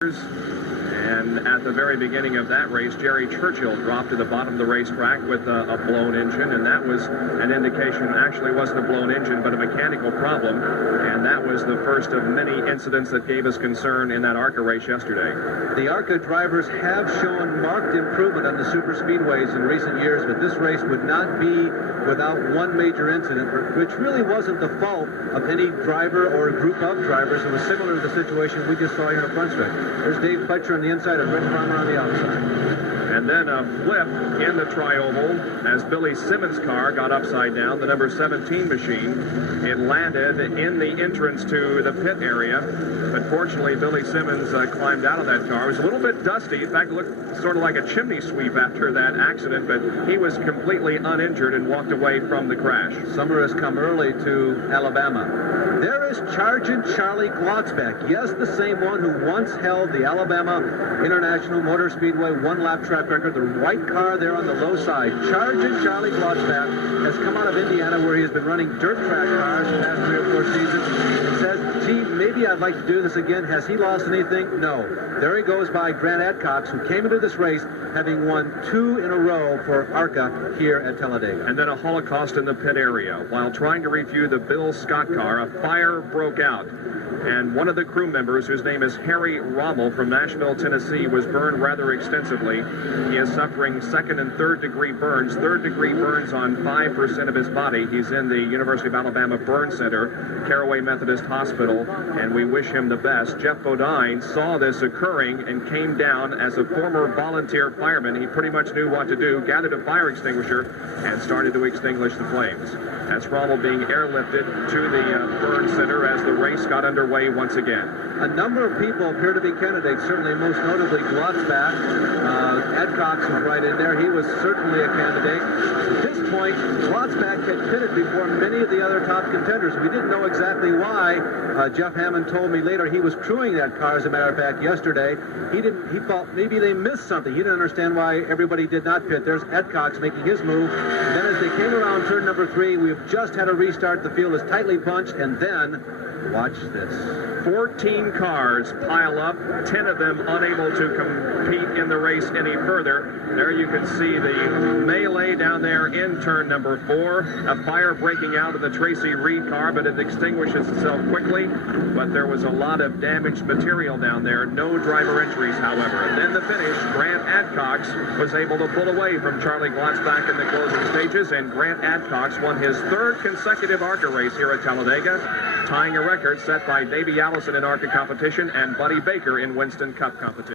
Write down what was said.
And at the very beginning of that race, Jerry Churchill dropped to the bottom of the racetrack with a blown engine, and that was an indication. Actually wasn't a blown engine, but a mechanical problem, and that was the first of many incidents that gave us concern in that ARCA race yesterday. The ARCA drivers have shown marked improvement on the super speedways in recent years, but this race would not be without one major incident, which really wasn't the fault of any driver or group of drivers. It was similar to the situation we just saw here in the front stretch. There's Dave Fletcher on the inside and Brett Farmer on the outside. And then a flip in the tri-oval as Billy Simmons' car got upside down, the number 17 machine. It landed in the entrance to the pit area, but fortunately Billy Simmons climbed out of that car. It was a little bit dusty. In fact, it looked sort of like a chimney sweep after that accident, but he was completely uninjured and walked away from the crash. Summer has come early to Alabama. There is Charging Charlie Glotzback. Yes, the same one who once held the Alabama International Motor Speedway one-lap track record. The white car there on the low side. Charging Charlie Glotzback has come out of Indiana, where he has been running dirt track cars the past 3 or 4 seasons, and says, gee, maybe I'd like to do this again. Has he lost anything? No. There he goes by Grant Adcox, who came into this race having won 2 in a row for ARCA here at Talladega. And then a holocaust in the pit area. While trying to review the Bill Scott car, a fire broke out. And one of the crew members, whose name is Harry Rommel from Nashville, Tennessee, was burned rather extensively. He is suffering 2nd and 3rd degree burns. 3rd degree burns on 5% of his body. He's in the University of Alabama Burn Center, Caraway Methodist Hospital, and we wish him the best. Jeff Bodine saw this occurring and came down as a former volunteer fireman. He pretty much knew what to do, gathered a fire extinguisher, and started to extinguish the flames. That's Rommel being airlifted to the burn center as the race got underway once again. A number of people appear to be candidates, certainly most notably Glotzback. Adcox was right in there. He was certainly a candidate. At this point, Glotzback had pitted before many of the other top contenders. We didn't know exactly why. Jeff Hammond told me later he was crewing that car, as a matter of fact, yesterday. He thought maybe they missed something. He didn't understand why everybody did not pit. There's Adcox making his move. And then as they came around turn number 3, we've just had a restart. The field is tightly bunched, and then watch this. 14 cars pile up, 10 of them unable to compete in the race any further. There you can see the melee down there in turn number 4. A fire breaking out of the Tracy Reed car, but it extinguishes itself quickly. But there was a lot of damaged material down there. No driver injuries, however. And then the finish, Grant Adcox was able to pull away from Charlie Glotzback in the closing stages, and Grant Adcox won his 3rd consecutive ARCA race here at Talladega, tying a record set by Davey Allison in ARCA competition and Buddy Baker in Winston Cup competition.